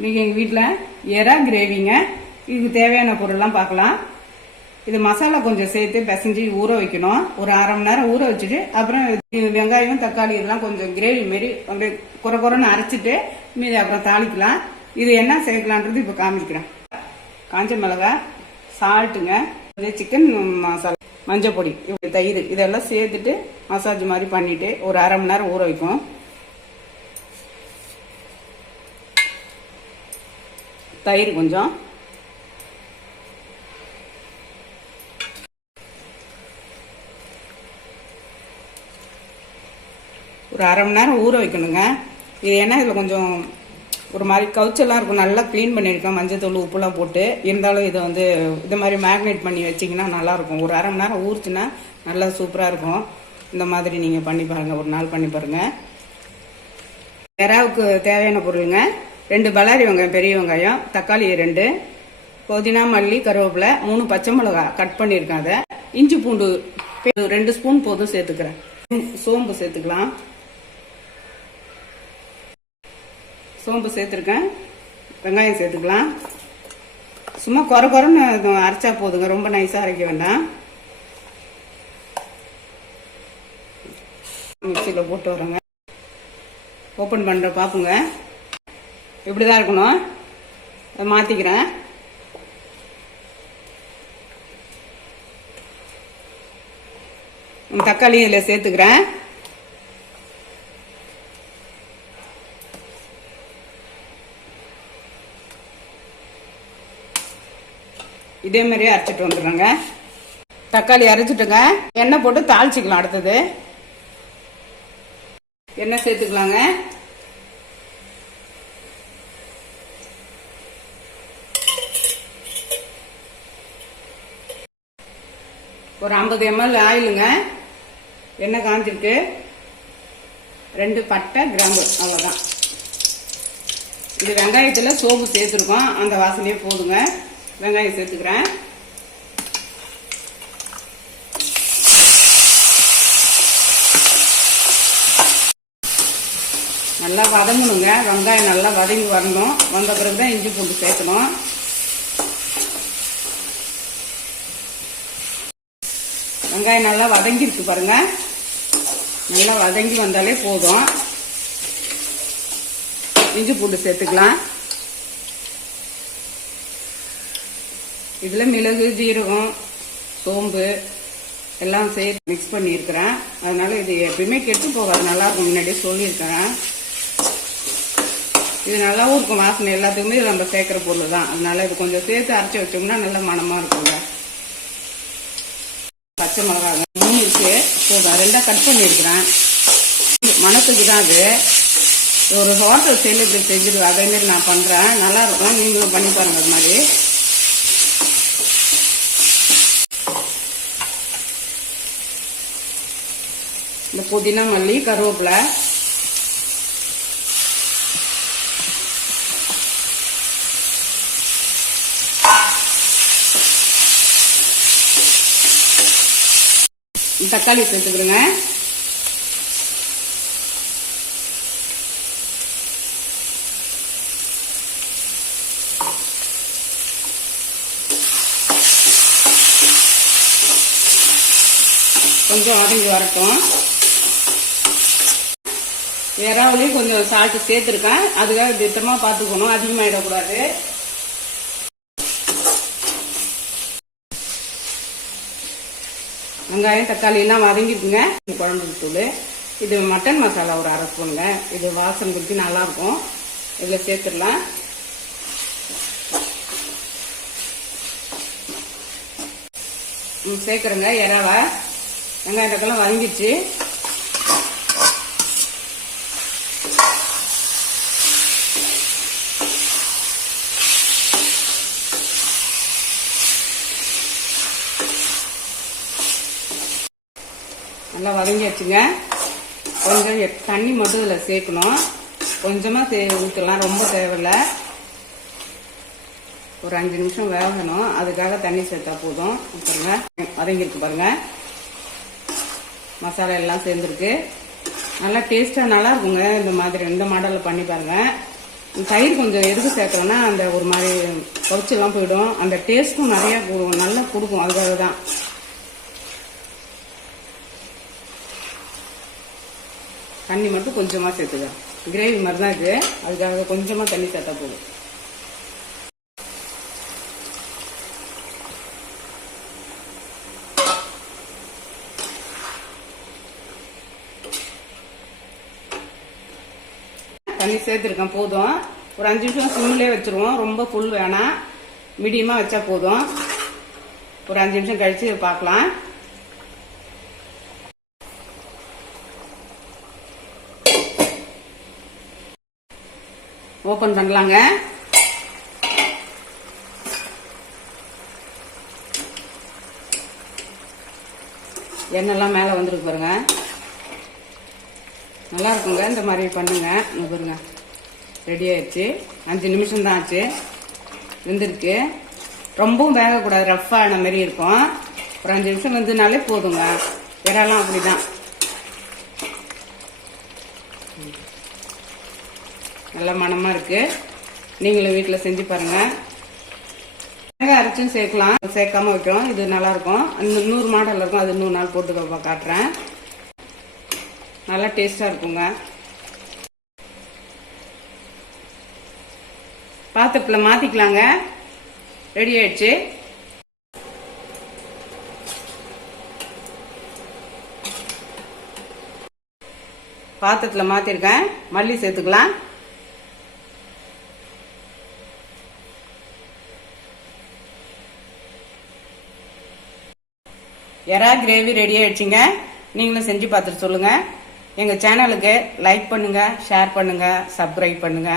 நீங்கள் எங்கள் வீட்டில் எறா கிரேவிங்க. இதுக்கு தேவையான பொருள்லாம் பார்க்கலாம் இது மசாலா கொஞ்சம் சேர்த்து பிசைஞ்சு ஊற வைக்கணும். ஒரு அரை மணி நேரம் ஊற வச்சுட்டு அப்புறம் இது வெங்காயம் தக்காளி இதெல்லாம் கொஞ்சம் கிரேவி மாரி அப்படியே குறை குறைன்னு அரைச்சிட்டு மீதி அப்புறம் தாளிக்கலாம். இது என்ன சேர்க்கலான்றது இப்போ காமிக்கிறேன். காஞ்ச மிளகா சால்ட்டுங்க இது சிக்கன் மசாலா மஞ்சள் பொடி இப்படி தயிர். இதெல்லாம் சேர்த்துட்டு மசாஜ் மாதிரி பண்ணிட்டு ஒரு அரை மணி நேரம் ஊற வைக்கும் தயிர் கொஞ்சம். ஒரு அரை மணி நேரம் ஊற வைக்கணுங்க. இது ஏன்னா இதில் கொஞ்சம் ஒரு மாதிரி கவுச்செல்லாம் இருக்கும். நல்லா க்ளீன் பண்ணியிருக்கேன். மஞ்சத்தூள் உப்புலாம் போட்டு. இருந்தாலும் இதை வந்து இந்த மாதிரி மேக்னேட் பண்ணி வச்சிங்கன்னா நல்லாயிருக்கும். ஒரு அரை மணி நேரம் ஊறுச்சுன்னா நல்லா சூப்பராக இருக்கும். இந்த மாதிரி நீங்கள் பண்ணி பாருங்கள் ஒரு நாள் பண்ணி பாருங்கள் எறாவுக்கு தேவையான பொருளுங்க. ரெண்டு பல்லாரி வெங்காயம் பெரிய வெங்காயம் தக்காளி ரெண்டு புதினா மல்லி கருவேப்பிலை மூணு பச்சை மிளகா கட் பண்ணியிருக்கேன் அதை. இஞ்சி பூண்டு ரெண்டு ஸ்பூன் போதும் சேர்த்துக்கிறேன். சோம்பு சேர்த்துக்கலாம். சோம்பு சேர்த்துருக்கேன். வெங்காயம் சேர்த்துக்கலாம். சும்மா குறை குறைன்னு அரைச்சா போதுங்க. ரொம்ப நைஸாக அரைக்க வேண்டாம். மிக்சியில் போட்டு வரேங்க ஓப்பன் பண்ணுற பார்ப்புங்க இப்படி தான் இருக்கணும் அதை மாற்றிக்கிறேன் தக்காளி இதில் சேர்த்துக்கிறேன். இதே மாதிரியே அரைச்சிட்டு வந்துடுறேங்க. தக்காளி அரைச்சிட்டுங்க. எண்ணெய் போட்டு தாளிச்சிக்கலாம் அடுத்தது. எண்ணெய் சேர்த்துக்கலாங்க. ஒரு ஐம்பது எம்எல் ஆயிலுங்க. எண்ணெய் காஞ்சிருக்கு. ரெண்டு பட்டை கிராம்பு. அவ்வளோதான் இது வெங்காயத்தில் சோப்பு சேர்த்துருக்கோம். அந்த வாசனையே போதுங்க. வெங்காயம் சேர்த்துக்கிறேன். நல்லா வதங்கணுங்க. வெங்காயம் நல்லா வதங்கி வரணும். வந்த பிறகு தான் இஞ்சி பூண்டு சேர்க்கணும். வெங்காயம் நல்லா வதங்கிருக்கு பாருங்க. நல்லா வதங்கி வந்தாலே போதும். இஞ்சி பூண்டு சேர்த்துக்கலாம். இதில் மிளகு ஜீரகம் சோம்பு எல்லாம் சேர்த்து மிக்ஸ் பண்ணியிருக்கிறேன். அதனால் இது எப்பயுமே கெட்டு போகாது. நல்லாயிருக்கும் முன்னாடியே சொல்லியிருக்கிறேன். இது நல்லாவும் இருக்கும். வாசனை எல்லாத்துக்குமே இது நம்ம சேர்க்குற பொருள் தான். அதனால் இது கொஞ்சம் சேர்த்து அரைச்சி வச்சோம்னா நல்ல மணமாக இருக்குங்க. பச்சை மிளகாய் மூணு இருக்கு. போதும் ரெண்டாக கட் பண்ணியிருக்கிறேன். மனசுக்கு தான் அது. ஒரு ஹோட்டல் ஸ்டைலில் இப்படி செஞ்சிருவேன் அதே மாதிரி நான் பண்ணுறேன் நல்லா இருக்கும். நீங்களும் பண்ணி பாருங்க அது மாதிரி. இந்த புதினா மல்லி கருவேப்பிலை. தக்காளி சேர்த்துக்கிறேங்க கொஞ்சம் வதங்கி வரட்டும். இறாவுலையும் கொஞ்சம் சால்ட்டு சேர்த்துருக்கேன். அதுக்காக திட்டமாக பார்த்துக்கணும். அதிகமாகிடக்கூடாது வெங்காயம் தக்காளி எல்லாம் வதங்கிட்டுங்க குழம்பு தூள். இது மட்டன் மசாலா ஒரு அரை ஸ்பூனுங்க. இது வாசனை குடிச்சு நல்லாயிருக்கும். இதில் சேர்த்துடலாம். ம், சேர்க்குறேங்க. இறாவை. வெங்காயம் தக்காளி வதங்கிடுச்சு. நல்லா வதங்கி வச்சுங்க கொஞ்சம் எ- தண்ணி மட்டும் இதில் சேர்க்கணும். கொஞ்சமாக சே ஊற்றலாம் ரொம்ப தேவையில்லை. ஒரு அஞ்சு நிமிஷம் வேகணும். அதுக்காக தண்ணி சேர்த்தா போதும். பாருங்க. வதங்கிருக்கு பாருங்க. மசாலா எல்லாம் சேர்ந்துருக்கு. நல்லா டேஸ்ட்டாக நல்லா இருக்குங்க. இந்த மாதிரி இந்த மாடலில் பண்ணி பாருங்க. தயிர் கொஞ்சம் எதுக்கு சேர்க்குறோன்னா அந்த ஒரு மாதிரி கவுச்செல்லாம் போயிடும். அந்த டேஸ்ட்டும் நிறையா கு- நல்லா கொடுக்கும். அதுக்காக தான் தண்ணி மட்டும் கொஞ்சமாக சேர்த்துக்கலாம் கிரேவி மாதிரி தான் இது. அதுக்காக கொஞ்சமாக தண்ணி சேர்த்தா போதும். தண்ணி சேர்த்துருக்கேன் போதும். ஒரு அஞ்சு நிமிஷம் சிம்லேயே வச்சிருவோம். ரொம்ப ஃபுல் வேணாம். மீடியமாக வச்சா போதும். ஒரு அஞ்சு நிமிஷம் கழித்து பார்க்கலாம். ஓப்பன் பண்ணலாங்க. எண்ணெய்லாம் மேலே வந்துருக்கு பாருங்க. நல்லா இருக்குங்க. இந்த மாதிரி பண்ணுங்க. பாருங்க. ரெடி ஆயிடுச்சு. அஞ்சு நிமிஷம் தான் ஆச்சு. வெந்திருக்கு. ரொம்பவும் வேகக்கூடாது. ரஃப்பான மாதிரி இருக்கும். ஒரு அஞ்சு நிமிஷம் வெந்துனாலே போதுங்க. இறாலாம் அப்படிதான். நல்ல மணமா இருக்கு. நீங்களும் வீட்டில் செஞ்சு பாருங்க. தேங்காய் அரைச்சும் சேர்க்கலாம். சேர்க்காம வைக்கிறோம். இது நல்லா இருக்கும் நூறு மாடல் இருக்கும். அது நூறு நாள் போட்டு காட்டுறேன். நல்லா டேஸ்டா இருக்குங்க. பாத்திரத்தில் மாத்திக்கலாங்க. ரெடி ஆயிடுச்சு. பாத்திரத்தில் மாத்திருக்கேன். மல்லி சேர்த்துக்கலாம். எறா கிரேவி ரெடி ஆயிடுச்சுங்க. நீங்களும் செஞ்சு பார்த்துட்டு சொல்லுங்க. எங்கள் சேனலுக்கு லைக் பண்ணுங்க ஷேர் பண்ணுங்க சப்ஸ்கிரைப் பண்ணுங்க.